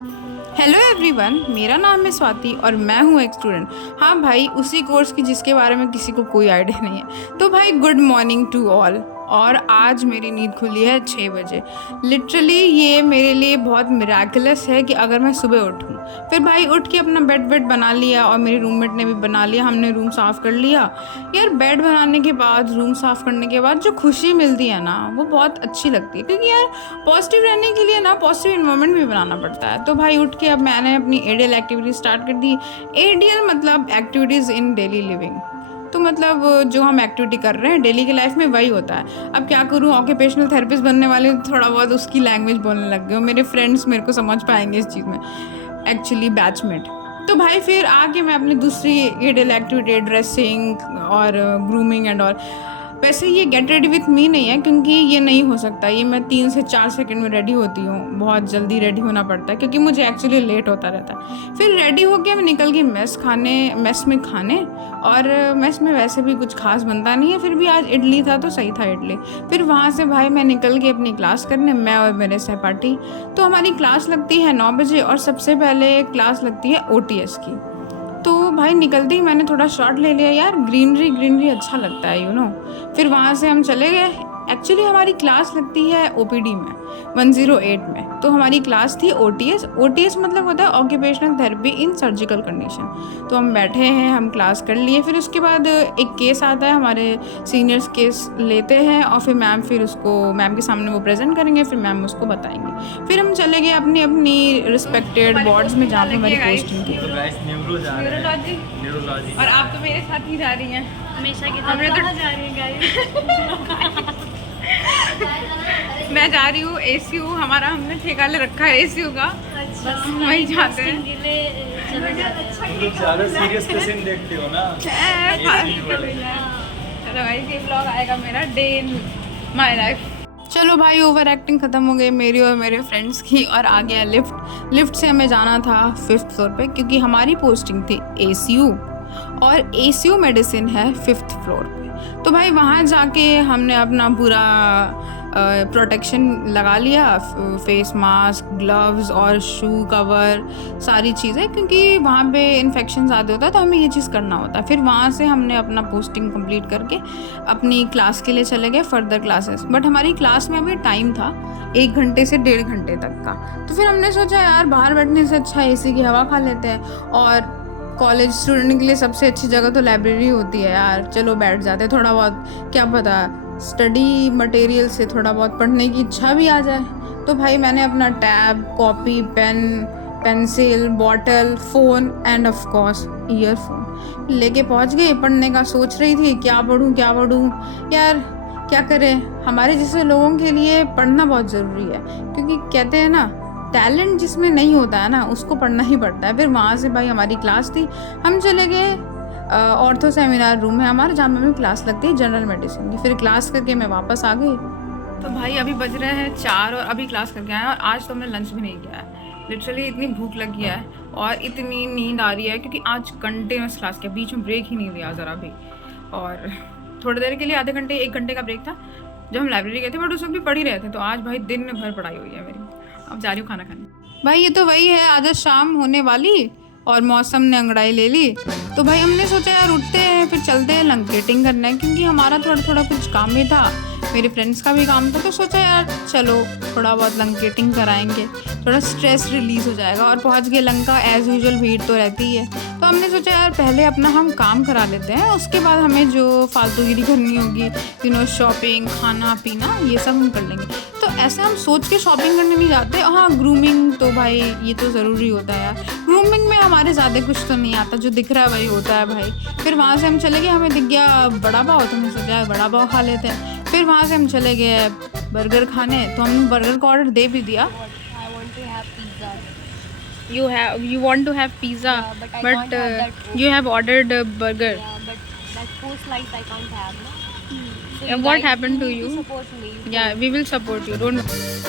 Hello everyone, मेरा नाम है स्वाति और मैं हूँ एक स्टूडेंट। हाँ भाई, उसी कोर्स की जिसके बारे में किसी को कोई आइडिया नहीं है। तो भाई गुड मॉर्निंग टू ऑल। और आज मेरी नींद खुली है 6 बजे। लिटरली ये मेरे लिए बहुत मिराकुलस है कि अगर मैं सुबह उठूँ। फिर भाई उठ के अपना बेड बना लिया और मेरी रूममेट ने भी बना लिया, हमने रूम साफ़ कर लिया। यार बेड बनाने के बाद, रूम साफ़ करने के बाद जो खुशी मिलती है ना, वो बहुत अच्छी लगती है। क्योंकि यार पॉजिटिव रहने के लिए ना पॉजिटिव इन्वायरमेंट भी बनाना पड़ता है। तो भाई उठ के अब मैंने अपनी एडीएल एक्टिविटी स्टार्ट कर दी। एडीएल मतलब एक्टिविटीज़ इन डेली लिविंग। तो मतलब जो हम एक्टिविटी कर रहे हैं डेली की लाइफ में वही होता है। अब क्या करूँ, ऑक्यूपेशनल थेरेपिस्ट बनने वाले थोड़ा बहुत उसकी लैंग्वेज बोलने लग गए हो। मेरे फ्रेंड्स मेरे को समझ पाएंगे इस चीज़ में, एक्चुअली बैचमेट। तो भाई फिर आके मैं अपनी दूसरी एडीएल एक्टिविटी, ड्रेसिंग और ग्रूमिंग एंड ऑल। वैसे ये गेट रेडी विथ मी नहीं है, क्योंकि ये नहीं हो सकता। ये मैं 3 से 4 सेकंड में रेडी होती हूँ। बहुत जल्दी रेडी होना पड़ता है क्योंकि मुझे एक्चुअली लेट होता रहता है। फिर रेडी होके मैं निकल गई मेस में खाने। और मेस में वैसे भी कुछ खास बनता नहीं है, फिर भी आज इडली था तो सही था इडली। फिर वहाँ से भाई मैं निकल गई अपनी क्लास करने, मैं और मेरे सहपाठी। तो हमारी क्लास लगती है 9 बजे और सबसे पहले क्लास लगती है ओटीएस की। तो भाई निकलते ही मैंने थोड़ा शॉट ले लिया। यार ग्रीनरी अच्छा लगता है, फिर वहाँ से हम चले गए। एक्चुअली हमारी क्लास लगती है ओपीडी में, 108 में। तो हमारी क्लास थी ओटीएस मतलब होता है ऑक्यूपेशनल थेरेपी इन सर्जिकल कंडीशन। तो हम बैठे हैं, हम क्लास कर लिए। फिर उसके बाद एक केस आता है, हमारे सीनियर्स केस लेते हैं और फिर उसको मैम के सामने वो प्रेजेंट करेंगे, फिर मैम उसको बताएंगे। फिर हम चले गए अपनी अपनी रिस्पेक्टेड वार्ड्स में जहाँ पे हमारी पोस्टिंग थी। न्यूरोलॉजी। और आप तो मेरे साथ ही जा रही हैं हमेशा की हमने तो जा रही है मैं जा रही हूँ एसीयू। हमारा हमने ठेका ले रखा है एसीयू का। अच्छा, बस वहीं जाते हैं। ज़्यादा सीरियस पेशेंट देखते हो ना। चलो भाई, ये ब्लॉग आएगा मेरा डे इन माय लाइफ। चलो भाई, ओवर एक्टिंग ख़त्म हो गई मेरी और मेरे फ्रेंड्स की, और आ गया लिफ्ट से हमें जाना था 5th फ्लोर पे, क्योंकि हमारी पोस्टिंग थी एसीयू और एसीयू मेडिसिन है 5th फ्लोर पे। तो भाई वहाँ जाके हमने अपना पूरा प्रोटेक्शन लगा लिया, फेस मास्क, ग्लव्स और शू कवर, सारी चीज़ें, क्योंकि वहाँ पे इन्फेक्शन ज़्यादा होता है तो हमें ये चीज़ करना होता है। फिर वहाँ से हमने अपना पोस्टिंग कंप्लीट करके अपनी क्लास के लिए चले गए, फर्दर क्लासेस। बट हमारी क्लास में अभी टाइम था 1 घंटे से 1.5 घंटे तक का। तो फिर हमने सोचा यार बाहर बैठने से अच्छा एसी की हवा खा लेते हैं। और कॉलेज स्टूडेंट के लिए सबसे अच्छी जगह तो लाइब्रेरी होती है यार। चलो बैठ जाते हैं, थोड़ा बहुत क्या पता स्टडी मटेरियल से थोड़ा बहुत पढ़ने की इच्छा भी आ जाए। तो भाई मैंने अपना tab, copy, pen, pencil, bottle, phone and of course earphone लेके पहुंच गई। पढ़ने का सोच रही थी, क्या पढूं यार, क्या करें। हमारे जैसे लोगों के लिए पढ़ना बहुत ज़रूरी है, क्योंकि कहते हैं ना, टैलेंट जिसमें नहीं होता है ना, उसको पढ़ना ही पड़ता है। फिर वहाँ से भाई हमारी क्लास थी, हम चले गए ऑर्थो सेमिनार रूम है हमारा, जहाँ में क्लास लगती है जनरल मेडिसिन की। फिर क्लास करके मैं वापस आ गई। तो भाई अभी बज रहे हैं 4 और अभी क्लास करके आए, और आज तो हमने लंच भी नहीं किया है। लिटरली इतनी भूख लगी है और इतनी नींद आ रही है, क्योंकि आज कंटिन्यूस क्लास किया, बीच में ब्रेक ही नहीं लिया ज़रा भी। और थोड़ी देर के लिए आधे घंटे 1 घंटे का ब्रेक था जब हम लाइब्रेरी गए थे, बट उस वक्त भी पढ़ ही रहे थे। तो आज भाई दिन में भर पढ़ाई हुई है मेरी। अब जा रही हूँ खाना खाने। भाई ये तो वही है, आधा शाम होने वाली और मौसम ने अंगड़ाई ले ली। तो भाई हमने सोचा यार उठते हैं, फिर चलते हैं लंकेटिंग करने, क्योंकि हमारा थोड़ा कुछ काम भी था, मेरे फ्रेंड्स का भी काम था। तो सोचा यार चलो थोड़ा बहुत लंकेटिंग कराएंगे, थोड़ा स्ट्रेस रिलीज़ हो जाएगा। और पहुंच गए लंका। एज़ यूजुअल भीड़ तो रहती है, तो हमने सोचा यार पहले अपना हम काम करा लेते हैं, उसके बाद हमें जो फालतूगिरी करनी होगी, शॉपिंग, खाना पीना, ये सब हम कर लेंगे। तो ऐसे हम सोच के शॉपिंग करने नहीं जाते। हाँ, ग्रूमिंग तो भाई ये तो ज़रूरी होता है यार। ग्रूमिंग में हमारे ज़्यादा कुछ तो नहीं आता, जो दिख रहा है वही होता है भाई। फिर वहाँ से हम चले गए, हमें दिख गया बड़ा पाव, तो हमने सोचा यार बड़ा पाव खा लेते हैं। फिर वहाँ से हम चले गए बर्गर खाने, तो हमने बर्गर का ऑर्डर दे भी दिया। You want to have pizza, but you have ordered a burger. Yeah, but that food slice I can't have, no? So And what happened to you? Support me. Yeah, we will support you. Don't.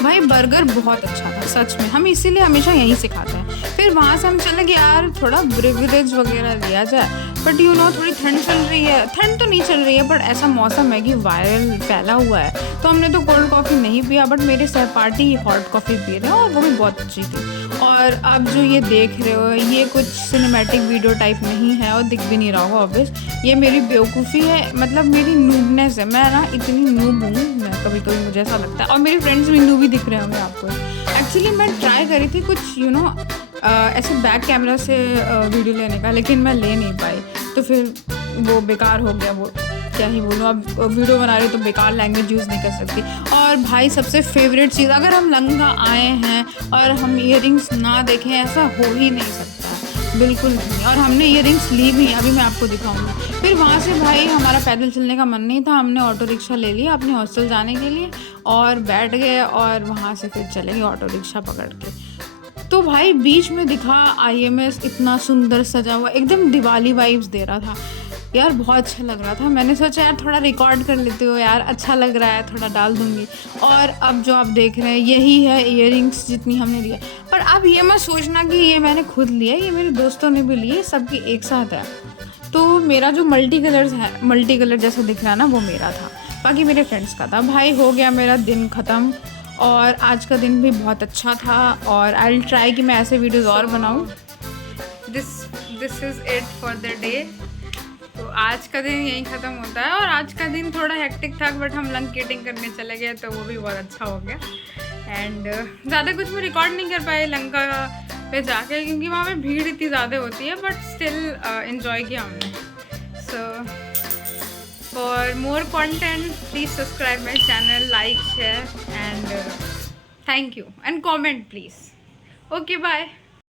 भाई burger बहुत अच्छा था सच में, हम इसीलिए हमेशा यहीं से खाते हैं। फिर वहाँ से हम चले गए यार थोड़ा ब्रेवरेज वगैरह लिया जाए, बट थोड़ी ठंड चल रही है। ठंड तो नहीं चल रही है, बट ऐसा मौसम है कि वायरल फैला हुआ है। तो हमने तो कोल्ड कॉफ़ी नहीं पिया, बट मेरे सहपाठी हॉट कॉफ़ी पी रहे हैं और वो भी बहुत अच्छी थी। और अब जो ये देख रहे हो ये कुछ सिनेमैटिक वीडियो टाइप नहीं है और दिख भी नहीं रहा होगा ऑब्वियस, ये मेरी बेवकूफ़ी है, मतलब मेरी नूबनेस है। मैं ना इतनी नूब हूँ, मैं कभी कभी मुझे ऐसा लगता है, और मेरे फ्रेंड्स भी नूब ही दिख रहे होंगे आपको। एक्चुअली मैं ट्राई करी थी कुछ ऐसे बैक कैमरा से वीडियो लेने का, लेकिन मैं ले नहीं पाई, तो फिर वो बेकार हो गया। वो क्या ही बोलूँ, अब वीडियो बना रही तो बेकार लैंग्वेज यूज़ नहीं कर सकती। और भाई सबसे फेवरेट चीज़, अगर हम लंगा आए हैं और हम ईयरिंग्स ना देखें, ऐसा हो ही नहीं सकता, बिल्कुल नहीं। और हमने ईयरिंग्स ली भी, अभी मैं आपको दिखाऊंगी। फिर वहाँ से भाई हमारा पैदल चलने का मन नहीं था, हमने ऑटो रिक्शा ले लिया अपने हॉस्टल जाने के लिए और बैठ गए, और वहाँ से फिर चले गए ऑटो रिक्शा पकड़ के। तो भाई बीच में दिखा IMS इतना सुंदर सजा हुआ, एकदम दिवाली वाइब्स दे रहा था यार, बहुत अच्छा लग रहा था। मैंने सोचा यार थोड़ा रिकॉर्ड कर लेते हो यार, अच्छा लग रहा है, थोड़ा डाल दूंगी। और अब जो आप देख रहे हैं यही है ईयरिंग्स जितनी हमने लिया। पर अब ये मत सोचना कि ये मैंने खुद लिया, ये मेरे दोस्तों ने भी लिए, सबकी एक साथ है। तो मेरा जो मल्टी कलर जैसा दिख रहा है ना, वो मेरा था, बाकी मेरे फ्रेंड्स का था। भाई हो गया मेरा दिन ख़त्म, और आज का दिन भी बहुत अच्छा था, और आई विल ट्राई कि मैं ऐसे वीडियोस और बनाऊं। This is it for the day. तो आज का दिन यहीं ख़त्म होता है, और आज का दिन थोड़ा हेक्टिक था, बट हम लंग स्केटिंग करने चले गए तो वो भी बहुत अच्छा हो गया। एंड ज़्यादा कुछ मैं रिकॉर्ड नहीं कर पाए लंका पे जाके, क्योंकि वहाँ पे भीड़ इतनी ज़्यादा होती है, बट स्टिल इन्जॉय किया हमने। सो for more content please subscribe my channel, like, share, and thank you, and comment please. Okay, bye.